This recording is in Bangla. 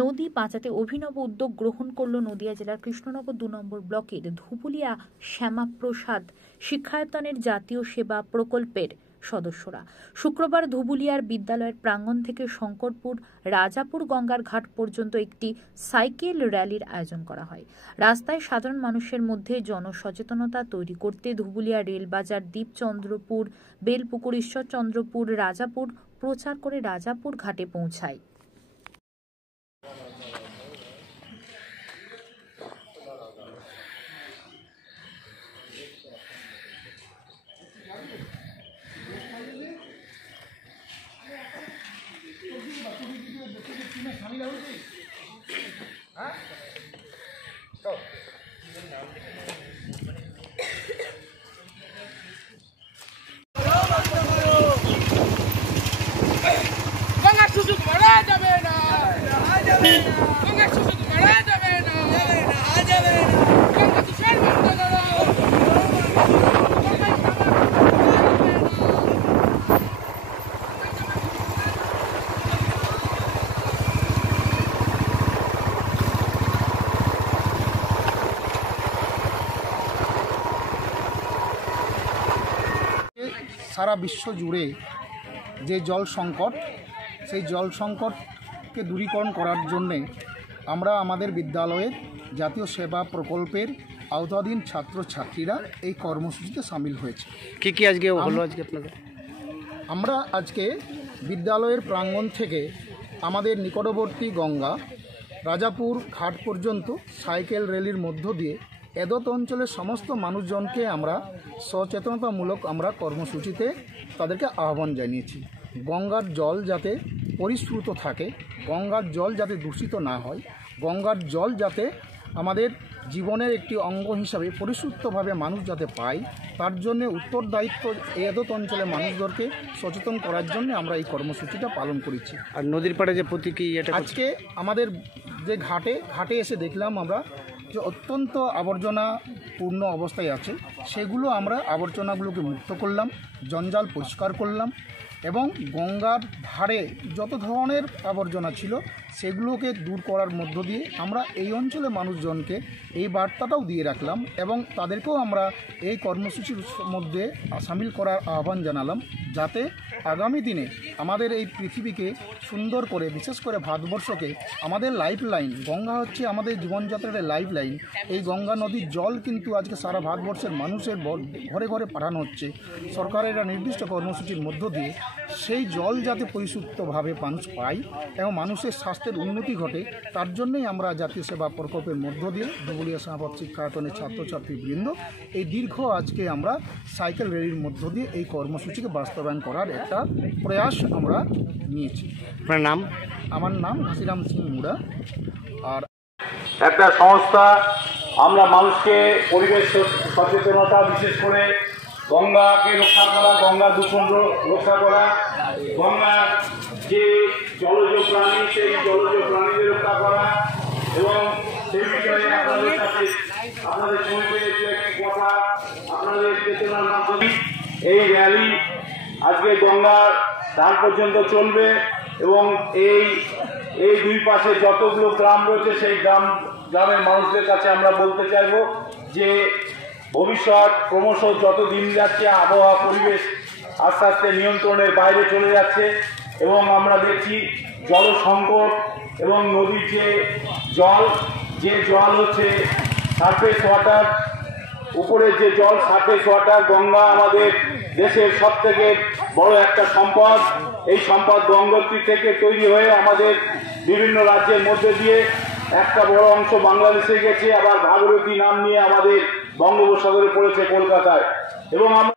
নদী বাঁচাতে অভিনব উদ্যোগ গ্রহণ করল নদিয়া জেলার কৃষ্ণনগর ২ নম্বর ব্লকের ধুবুলিয়া শ্যামাপ্রসাদ শিক্ষায়তনের জাতীয় সেবা প্রকল্পের সদস্যরা। শুক্রবার ধুবুলিয়ার বিদ্যালয়ের প্রাঙ্গণ থেকে শঙ্করপুর রাজাপুর গঙ্গার ঘাট পর্যন্ত একটি সাইকেল র্যালির আয়োজন করা হয়। রাস্তায় সাধারণ মানুষের মধ্যে জনসচেতনতা তৈরি করতে ধুবুলিয়া রেলবাজার, দ্বীপচন্দ্রপুর, বেলপুকুর, ঈশ্বরচন্দ্রপুর, রাজাপুর প্রচার করে রাজাপুর ঘাটে পৌঁছায়। সারা বিশ্ব জুড়ে যে জল সংকট, সেই জল সংকটকে দূরীকরণ করার জন্যে আমরা আমাদের বিদ্যালয়ের জাতীয় সেবা প্রকল্পের আওতাধীন ছাত্রছাত্রীরা এই কর্মসূচিতে সামিল হয়েছে। কি আজকে হলো আপনাদের? আমরা আজকে বিদ্যালয়ের প্রাঙ্গণ থেকে আমাদের নিকটবর্তী গঙ্গা রাজাপুর ঘাট পর্যন্ত সাইকেল র্যালির মধ্য দিয়ে এদত অঞ্চলের সমস্ত মানুষজনকে আমরা সচেতনতামূলক কর্মসূচিতে তাদেরকে আহ্বান জানিয়েছি। গঙ্গার জল যাতে পরিশ্রুত থাকে, গঙ্গার জল যাতে দূষিত না হয়, গঙ্গার জল যাতে আমাদের জীবনের একটি অঙ্গ হিসাবে পরিশুদ্ধভাবে মানুষ যাতে পায়, তার জন্য উত্তরদায়িত্ব এদত অঞ্চলের মানুষদেরকে সচেতন করার জন্য আমরা এই কর্মসূচিটা পালন করেছি। আর নদীর পাড়ে যে প্রতিক্রিয়াটা আজকে আমাদের যে ঘাটে এসে দেখলাম আমরা যে অত্যন্ত আবর্জনাপূর্ণ অবস্থায় আছে, সেগুলো আমরা আবর্জনাগুলোকে মুক্ত করলাম, জঞ্জাল পরিষ্কার করলাম এবং গঙ্গার ধারে যত ধরনের আবর্জনা ছিল সেগুলোকে দূর করার মধ্য দিয়ে আমরা এই অঞ্চলের মানুষজনকে এই বার্তাটাও দিয়ে রাখলাম এবং তাদেরকেও আমরা এই কর্মসূচির মধ্যে সামিল করার আহ্বান জানালাম, যাতে আগামী দিনে আমাদের এই পৃথিবীকে সুন্দর করে, বিশেষ করে ভারতবর্ষকে আমাদের লাইফ লাইন, গঙ্গা হচ্ছে আমাদের জীবনযাত্রার লাইফ লাইন। এই গঙ্গা নদীর জল কিন্তু আজকে সারা ভারতবর্ষের মানুষের ঘরে ঘরে পাঠানো হচ্ছে সরকারের নির্দিষ্ট কর্মসূচির মধ্য দিয়ে। সেই জল যাতে পরিশুদ্ধভাবে মানুষ পায় এবং মানুষের স্বাস্থ্যের উন্নতি ঘটে, তার জন্যই আমরা জাতীয় সেবা প্রকল্পের মধ্য দিয়ে ধুবুলিয়া শ্যামাপ্রসাদ শিক্ষায়তনের ছাত্রছাত্রীবৃন্দ এই দীর্ঘ আজকে আমরা সাইকেল র্যালির মধ্য দিয়ে এই কর্মসূচিকে বাস্তবায়ন করার একটা প্রয়াস আমরা নিয়েছি। আপনার নাম? আমার নাম হাসিরাম সিং মুড়া। আর একটা সংস্থা আমরা মানুষকে পরিবেশ সচেতনতা, বিশেষ করে গঙ্গাকে রক্ষা করা, গঙ্গা দূষণ রক্ষা করা, গঙ্গার যে জলজ প্রাণী সেই জলজ প্রাণীদের রক্ষা করা এবং সেই বিষয়ে আপনাদের কাছে আপনাদের সময় একটি কথা আপনাদের চেতনার মাধ্যমে এই র্যালি আজকে গঙ্গার ধার পর্যন্ত চলবে এবং এই দুই পাশে যতগুলো গ্রাম রয়েছে সেই গ্রামের মানুষদের কাছে আমরা বলতে চাইব যে ভবিষ্যৎ ক্রমশ যত দিন যাচ্ছে আবহাওয়া পরিবেশ আস্তে আস্তে নিয়ন্ত্রণের বাইরে চলে যাচ্ছে এবং আমরা দেখছি জল সংকট এবং নদীর যে জল হচ্ছে সারফেস ওয়াটার, উপরের যে জল সারফেস ওয়াটার, গঙ্গা আমাদের দেশের সবথেকে বড় একটা সম্পদ। এই সম্পদ গঙ্গোত্রী থেকে তৈরি হয়ে আমাদের বিভিন্ন রাজ্যের মধ্যে দিয়ে একটা বড় অংশ বাংলাদেশে গেছে, আবার ভাগীরথী নাম নিয়ে আমাদের বঙ্গোপসাগরে পড়েছে কলকাতায় এবং আমরা